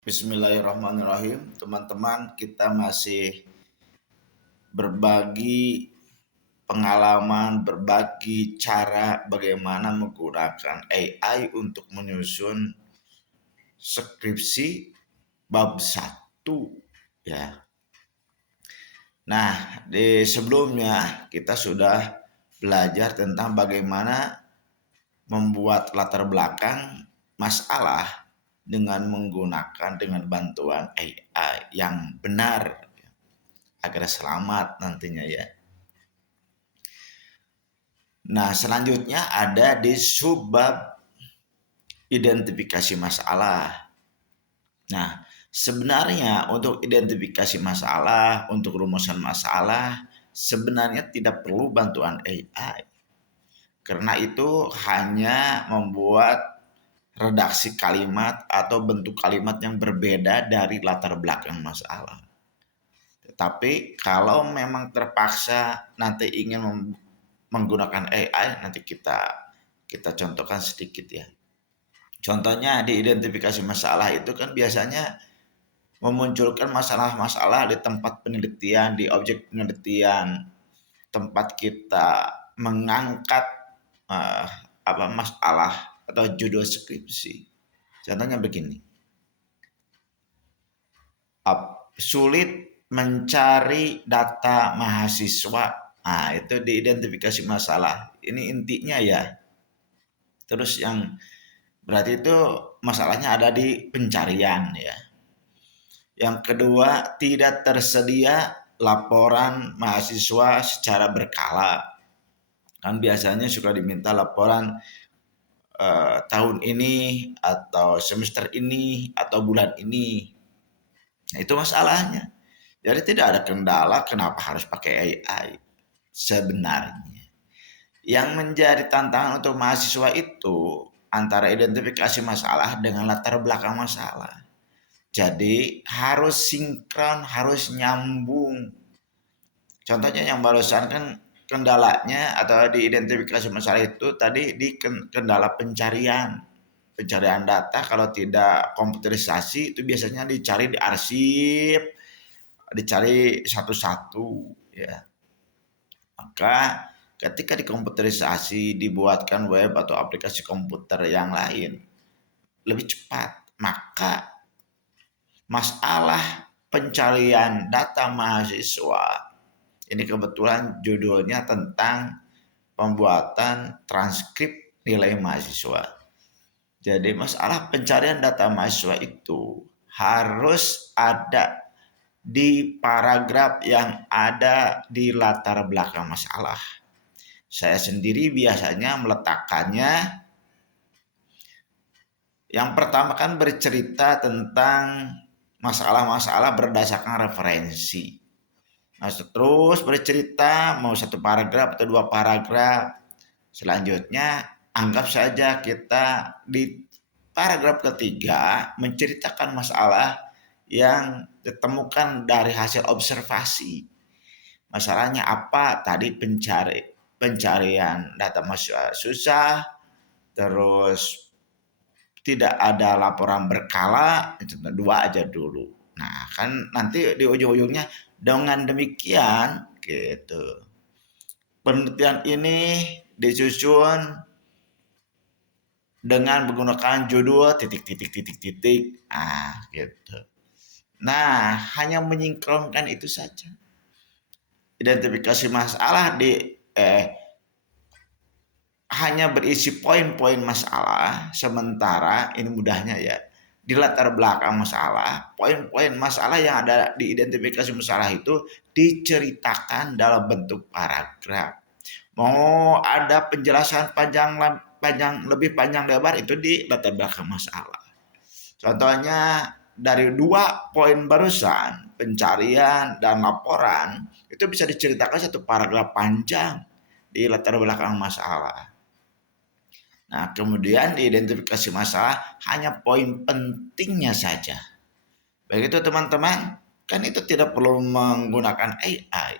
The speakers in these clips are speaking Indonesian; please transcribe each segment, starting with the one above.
Bismillahirrahmanirrahim. Teman-teman, kita masih berbagi pengalaman, berbagi cara bagaimana menggunakan AI untuk menyusun skripsi bab satu, ya. Nah, di sebelumnya kita sudah belajar tentang bagaimana membuat latar belakang masalah dengan bantuan AI yang benar agar selamat nantinya, ya. Nah, selanjutnya ada di subbab identifikasi masalah. Nah, sebenarnya untuk identifikasi masalah, untuk rumusan masalah, sebenarnya tidak perlu bantuan AI. Karena itu hanya membuat redaksi kalimat atau bentuk kalimat yang berbeda dari latar belakang masalah. Tetapi kalau memang terpaksa nanti ingin menggunakan AI, nanti kita contohkan sedikit, ya. Contohnya di identifikasi masalah itu kan biasanya memunculkan masalah-masalah di tempat penelitian, di objek penelitian, tempat kita mengangkat uh, masalah atau judul skripsi. Contohnya begini, sulit mencari data mahasiswa. Nah, itu diidentifikasi masalah. Ini intinya, ya. Terus yang berarti itu masalahnya ada di pencarian, ya. Yang kedua, tidak tersedia laporan mahasiswa secara berkala. Kan biasanya suka diminta laporan tahun ini atau semester ini atau bulan ini. Nah, itu masalahnya. Jadi tidak ada kendala kenapa harus pakai AI sebenarnya. Yang menjadi tantangan untuk mahasiswa itu antara identifikasi masalah dengan latar belakang masalah. Jadi harus sinkron, harus nyambung. Contohnya yang barusan kan kendalanya atau diidentifikasi masalah itu tadi di kendala pencarian. Pencarian data kalau tidak komputerisasi itu biasanya dicari di arsip, dicari satu-satu, ya. Maka ketika dikomputerisasi, dibuatkan web atau aplikasi komputer yang lain lebih cepat, maka masalah pencarian data mahasiswa ini kebetulan judulnya tentang pembuatan transkrip nilai mahasiswa. Jadi masalah pencarian data mahasiswa itu harus ada di paragraf yang ada di latar belakang masalah. Saya sendiri biasanya meletakkannya yang pertama kan bercerita tentang masalah-masalah berdasarkan referensi. Nah, terus bercerita mau satu paragraf atau dua paragraf. Selanjutnya anggap saja kita di paragraf ketiga menceritakan masalah yang ditemukan dari hasil observasi. Masalahnya apa? Tadi pencarian data mahasiswa susah, terus tidak ada laporan berkala, itu dua aja dulu. Nah, kan nanti di ujung-ujungnya dengan demikian gitu. Penelitian ini disusun dengan menggunakan judul titik. Ah, gitu. Nah, hanya menyingkronkan itu saja. Identifikasi masalah hanya berisi poin-poin masalah, sementara ini mudahnya, ya. Di latar belakang masalah, poin-poin masalah yang ada di identifikasi masalah itu diceritakan dalam bentuk paragraf. Mau ada penjelasan lebih panjang lebar itu di latar belakang masalah. Contohnya dari dua poin barusan, pencarian dan laporan, itu bisa diceritakan satu paragraf panjang di latar belakang masalah. Nah, kemudian diidentifikasi masalah hanya poin pentingnya saja. Begitu, teman-teman, kan itu tidak perlu menggunakan AI.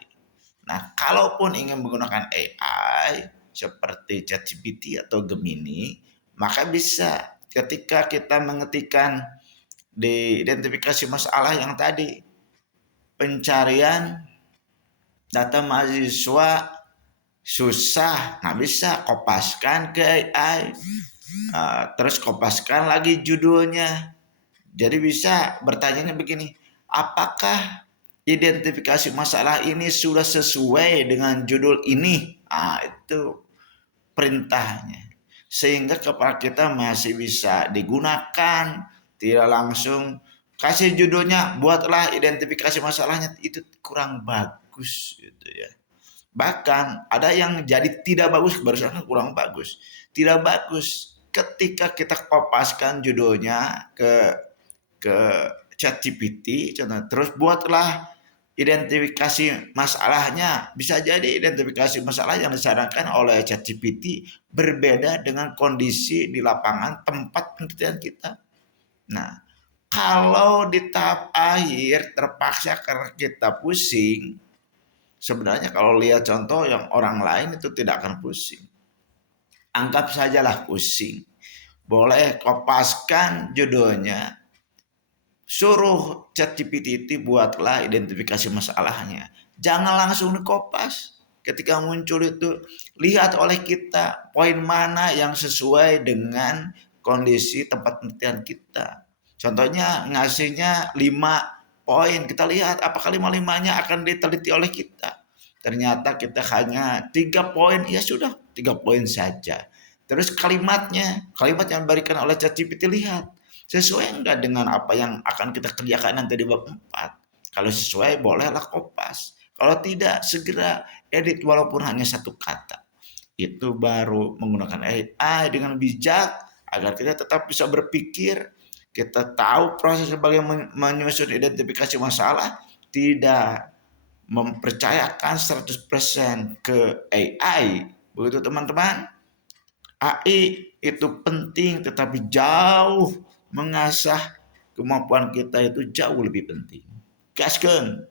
Nah, kalaupun ingin menggunakan AI seperti ChatGPT atau Gemini, maka bisa ketika kita mengetikkan di identifikasi masalah yang tadi, pencarian data mahasiswa susah, nggak bisa kopaskan ke AI. Terus kopaskan lagi judulnya. Jadi bisa bertanya begini, apakah identifikasi masalah ini sudah sesuai dengan judul ini? Itu perintahnya. Sehingga kepala kita masih bisa digunakan, tidak langsung kasih judulnya, buatlah identifikasi masalahnya, itu kurang bagus gitu ya. Bahkan ada yang jadi tidak bagus, barusan kurang bagus. Tidak bagus ketika kita kopaskan judulnya ke ChatGPT, terus buatlah identifikasi masalahnya. Bisa jadi identifikasi masalah yang disarankan oleh ChatGPT berbeda dengan kondisi di lapangan tempat penelitian kita. Nah, kalau di tahap akhir terpaksa karena kita pusing, sebenarnya kalau lihat contoh yang orang lain itu tidak akan pusing. Anggap sajalah pusing. Boleh kopaskan judulnya, suruh ChatGPT itu buatlah identifikasi masalahnya. Jangan langsung dikopas. Ketika muncul itu, lihat oleh kita poin mana yang sesuai dengan kondisi tempat penelitian kita. Contohnya ngasihnya 5 poin, kita lihat apakah 5-5-nya akan diteliti oleh kita. Ternyata kita hanya 3 poin, ya sudah 3 poin saja. Terus kalimat yang diberikan oleh ChatGPT, lihat sesuai enggak dengan apa yang akan kita kerjakan nanti di bab 4. Kalau sesuai bolehlah kopas. Kalau tidak segera edit walaupun hanya 1 kata. Itu baru menggunakan AI dengan bijak agar kita tetap bisa berpikir, kita tahu proses sebagai menyusun identifikasi masalah, tidak mempercayakan 100% ke AI. Begitu teman-teman. AI itu penting, tetapi jauh mengasah kemampuan kita itu jauh lebih penting. Gaskeun.